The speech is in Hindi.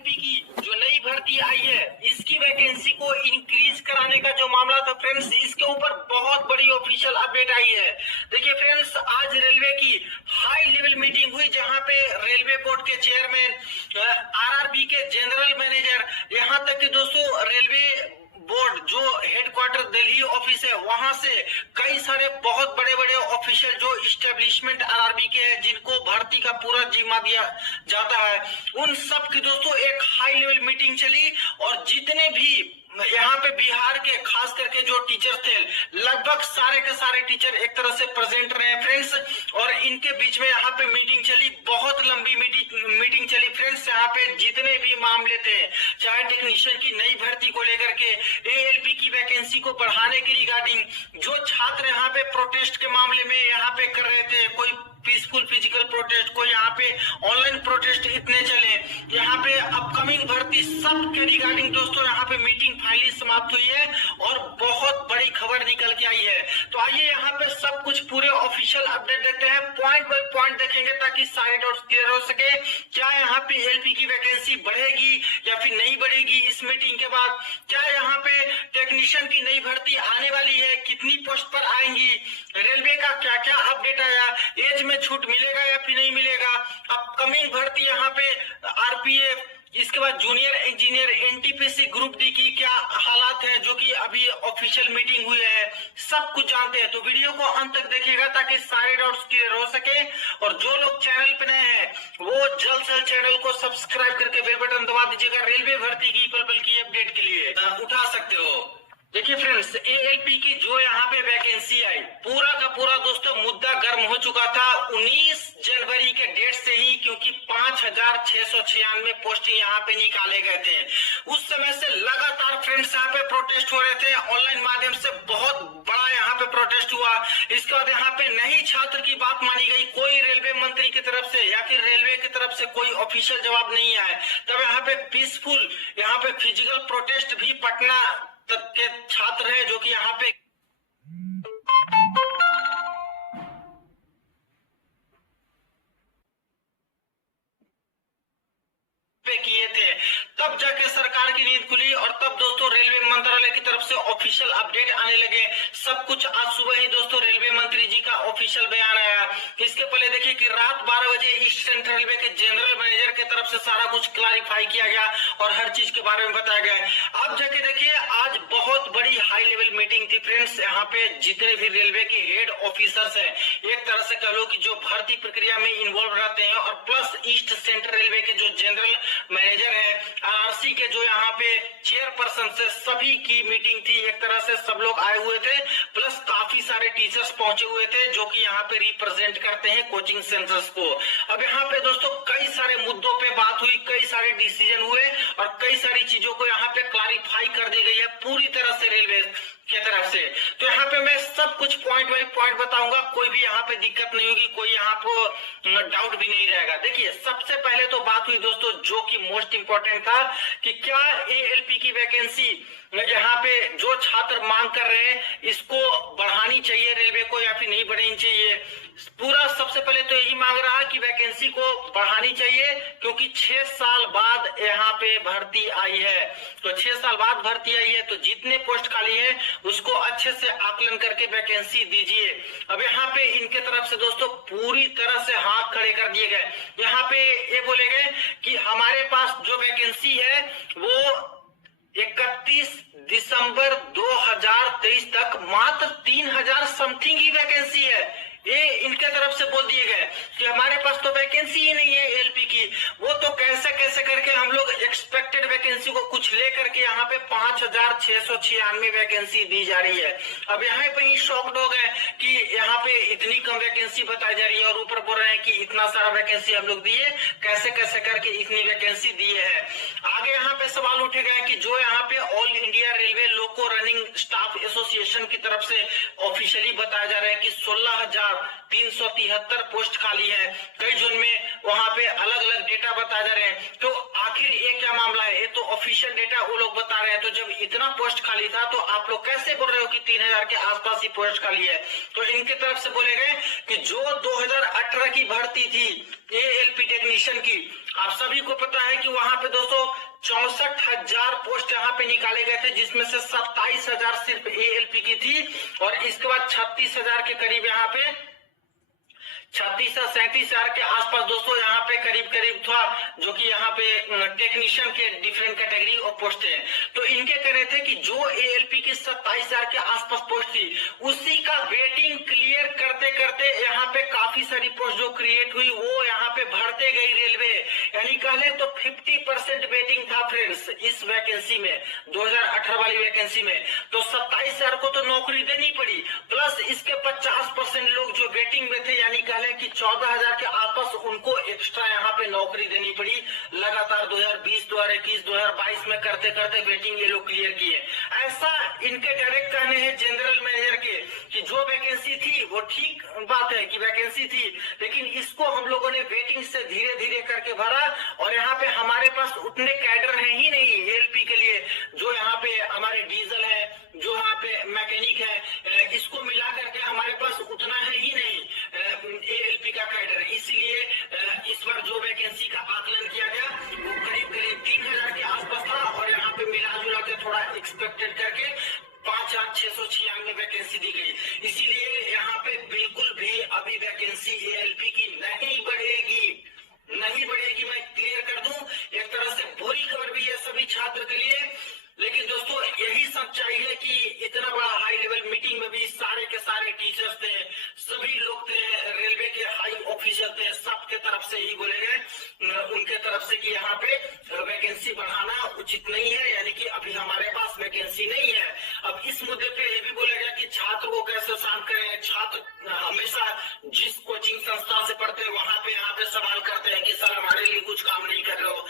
एएलपी की जो नई भर्ती आई है इसकी वैकेंसी को इंक्रीज कराने का जो मामला था फ्रेंड्स, इसके ऊपर बहुत बड़ी ऑफिशियल अपडेट आई है। देखिए फ्रेंड्स, आज रेलवे की हाई लेवल मीटिंग हुई जहां पे रेलवे बोर्ड के चेयरमैन, आरआरबी के जनरल मैनेजर, यहां तक कि दोस्तों रेलवे बोर्ड जो हेडक्वार्टर दिल्ली ऑफिस है वहां से कई सारे बहुत बड़े बड़े ऑफिशियल जो इस्टेब्लिशमेंट आरआरबी के हैं जिनको भर्ती का पूरा जिम्मा दिया जाता है, उन सब की दोस्तों एक हाई लेवल मीटिंग चली और जितने भी यहाँ पे बिहार के खास करके जो टीचर थे लगभग सारे के सारे टीचर एक तरह से प्रेजेंट रहे फ्रेंड्स। और इनके बीच में यहाँ पे मीटिंग चली, बहुत लंबी मीटिंग चली फ्रेंड्स। यहाँ पे जितने भी मामले थे, चाहे टेक्नीशियन की नई भर्ती को लेकर के, एएलपी की वैकेंसी को बढ़ाने की रिगार्डिंग, जो छात्र यहाँ पे प्रोटेस्ट के मामले में यहाँ पे कर रहे थे, कोई पीसफुल फिजिकल प्रोटेस्ट, कोई यहाँ पे ऑनलाइन प्रोटेस्ट, इतने चले यहाँ पे अपकमिंग भर्ती सब के रिगार्डिंग दोस्तों यहाँ पे मीटिंग फाइनली समाप्त हुई है और बहुत बड़ी खबर निकल के आई है। तो आइए यहाँ पे सब कुछ पूरे ऑफिशियल अपडेट देते हैं, पॉइंट बाय पॉइंट देखेंगे ताकि सारे डाउट्स क्लियर हो सके। क्या यहाँ पे एएलपी की वैकेंसी बढ़ेगी या फिर नहीं बढ़ेगी इस मीटिंग के बाद, क्या यहाँ पे टेक्नीशियन की नई भर्ती आने वाली है, कितनी पोस्ट पर आएंगी, रेलवे का क्या क्या अपडेट आया, एज में छूट मिलेगा या फिर नहीं मिलेगा, अपकमिंग भर्ती यहाँ पे आरपीएफ, इसके बाद junior engineer, NTPC group D की क्या हालात है जो कि अभी ऑफिशियल मीटिंग हुई है, सब कुछ जानते हैं। तो वीडियो को अंत तक देखिएगा ताकि सारे डाउट्स क्लियर हो सके। और जो लोग चैनल पे नए हैं वो जल्द से जल्द चैनल को सब्सक्राइब करके बेल बटन दबा दीजिएगा, रेलवे भर्ती की पल पल की अपडेट के लिए उठा सकते हो। देखिए फ्रेंड्स, एएलपी की जो यहाँ पे वैकेंसी आई, पूरा का पूरा दोस्तों मुद्दा गर्म हो चुका था 19 जनवरी के डेट से ही, क्योंकि 5696 पोस्टिंग यहाँ पे निकाले गए थे। उस समय से लगातार फ्रेंड्स यहाँ पे प्रोटेस्ट हो रहे थे, ऑनलाइन माध्यम से बहुत बड़ा यहाँ पे प्रोटेस्ट हुआ। इसके बाद यहाँ पे नहीं छात्र की बात मानी गई, कोई रेलवे मंत्री की तरफ से या फिर रेलवे की तरफ से कोई ऑफिशियल जवाब नहीं आया। तब यहाँ पे पीसफुल यहाँ पे फिजिकल प्रोटेस्ट भी पटना तक के छात्र हैं जो कि यहाँ पे किए थे, तब जाके सरकार की नींद खुली और तब दोस्तों रेलवे मंत्रालय की तरफ से ऑफिशियल अपडेट आने लगे। सब कुछ आज सुबह ही दोस्तों रेलवे मंत्री जी का ऑफिशियल बयान आया। इसके पहले देखिए कि रात 12 बजे ईस्ट सेंट्रल रेलवे के जनरल मैनेजर की तरफ से सारा कुछ क्लैरिफाई किया गया और हर चीज के बारे में बताया गया। अब जाके देखिए आज बहुत बड़ी हाई लेवल मीटिंग थी फ्रेंड्स। यहाँ पे जितने भी रेलवे के हेड ऑफिसर्स हैं, एक तरह से कह लो कि जो भर्ती प्रक्रिया में इन्वॉल्व रहते हैं, और प्लस ईस्ट सेंट्रल रेलवे के जो जनरल मैनेजर है, आरआरसी के जो यहाँ पे चेयरपर्सन से, सभी की मीटिंग थी। एक तरह से सब लोग आए हुए थे, प्लस काफी सारे टीचर्स पहुंचे हुए थे जो कि यहाँ पे रिप्रेजेंट करते हैं कोचिंग सेंटर्स को। अब यहाँ पे दोस्तों कई सारे मुद्दों पे बात हुई, कई सारे डिसीजन हुए और कई सारी चीजों को यहाँ पे क्लैरिफाई कर दी गई है पूरी तरह से रेलवे की तरफ से। तो यहाँ पे मैं सब कुछ पॉइंट बाय पॉइंट बताऊंगा, कोई भी यहाँ पे दिक्कत नहीं होगी, कोई यहाँ पे डाउट भी नहीं रहेगा। देखिए सबसे पहले तो बात हुई दोस्तों जो कि मोस्ट इंपॉर्टेंट था कि क्या एएलपी की वैकेंसी यहाँ पे जो छात्र मांग कर रहे हैं इसको बढ़ानी चाहिए रेलवे को या फिर नहीं बढ़ानी चाहिए। पूरा सबसे पहले तो यही मांग रहा है कि वैकेंसी को बढ़ानी चाहिए, क्योंकि 6 साल बाद यहाँ पे भर्ती आई है। तो 6 साल बाद भर्ती आई है तो जितने पोस्ट खाली है उसको अच्छे से आकलन करके वैकेंसी दीजिए। अब यहाँ पे इनके तरफ से दोस्तों पूरी तरह से हाथ खड़े कर दिए गए। यहाँ पे ये बोले गए कि हमारे पास जो वैकेंसी है वो 31 दिसंबर 2023 तक मात्र 3000 समथिंग ही वैकेंसी है। ये इनके तरफ से बोल दिए गए कि हमारे पास तो वैकेंसी ही नहीं है एएलपी की। वो तो कैसे कैसे करके हम लोग एक्सपेक्टेड वैकेंसी को कुछ लेकर के यहाँ पे 5696 वैकेंसी दी जा रही है। अब यहाँ पे ही शॉक्ड हो गए कि यहाँ पे इतनी कम वैकेंसी बताई जा रही है और ऊपर बोल रहे हैं कि इतना सारा वैकेंसी हम लोग दिए, कैसे कैसे करके इतनी वैकेंसी दिए है। आगे यहाँ पे सवाल उठे गए कि जो यहाँ पे ऑल इंडिया रेलवे लोको रनिंग स्टाफ एसोसिएशन की तरफ से ऑफिशियली बताया जा रहा है कि 16,373 पोस्ट खाली है। कई जोन में वहां पे अलग अलग डेटा बताए जा रहे हैं। तो आखिर ये क्या मामला है, ये तो ऑफिशियल डेटा वो लोग बता रहे हैं। तो जब इतना पोस्ट खाली था तो आप लोग कैसे बोल रहे हो कि 3000 के आसपास ही पोस्ट खाली है? तो इनके तरफ से बोले गए कि जो 2018 की भर्ती थी एएलपी टेक्नीशियन की, आप सभी को पता है कि वहां पे 264,000 पोस्ट यहाँ पे निकाले गए थे, जिसमें से 27,000 सिर्फ एएलपी की थी और इसके बाद 36,000 के करीब यहाँ पे 36,000 के आसपास दोस्तों यहाँ पे करीब करीब था, जो कि यहाँ पे टेक्नीशियन के डिफरेंट कैटेगरी और पोस्ट है। तो इनके कह रहे थे कि जो एएलपी की 27,000 के आसपास पोस्ट थी, उसी का वेटिंग क्लियर करते करते यहाँ पे काफी सारी पोस्ट जो क्रिएट हुई वो यहाँ पे भरते गई रेलवे। यानी कहले तो 50% वेटिंग था फ्रेंड्स इस वैकेंसी में, 2018 वाली वैकेंसी में। तो 27,000 को तो नौकरी देनी पड़ी, प्लस इसके 50% लोग जो वेटिंग में थे, यानी कि 14,000 के आसपास उनको एक्स्ट्रा यहाँ पे नौकरी देनी पड़ी। लगातार 2020, 2021, 2022 में करते करते वेटिंग ये लोग क्लियर किए। ऐसा इनके डायरेक्ट कहने हैं जनरल मैनेजर के कि जो वैकेंसी थी वो ठीक बात है कि वैकेंसी थी, लेकिन इसको हम लोगों ने वेटिंग से धीरे धीरे करके भरा और यहाँ पे हमारे पास उतने कैडर है ही नहीं एएलपी के लिए। जो यहाँ पे हमारे डीजल है, जो यहाँ पे मैकेनिक है, इसको मिला करके हमारे पास उतना है ही नहीं एएलपी का कैडर। इसलिए इस बार जो वैकेंसी का आकलन किया गया वो करीब करीब 3,000 के आसपास था और यहाँ पे मिला जुला के थोड़ा एक्सपेक्टेड करके 5,696 वैकेंसी दी गई। इसीलिए यहाँ पे बिल्कुल भी अभी वैकेंसी एएलपी की नहीं बढ़ेगी। मैं क्लियर कर दूं, एक तरह से बुरी खबर भी है सभी छात्र के लिए। लेकिन दोस्तों यही सच्चाई है कि इतना बड़ा हाई लेवल मीटिंग में भी सारे के सारे टीचर्स थे, सभी लोग थे, रेलवे के हाई ऑफिसर थे, सबके तरफ से ही बोले गए उनके तरफ से कि यहाँ पे वैकेंसी बढ़ाना उचित नहीं है, यानी कि अभी हमारे पास वैकेंसी नहीं है। अब इस मुद्दे पे ये भी बोला गया कि छात्र को कैसे शांत करें। छात्र हमेशा जिस कोचिंग संस्था से पढ़ते हैं वहां पे यहाँ पे सवाल करते हैं कि सर हमारे लिए कुछ काम नहीं कर रहे हो,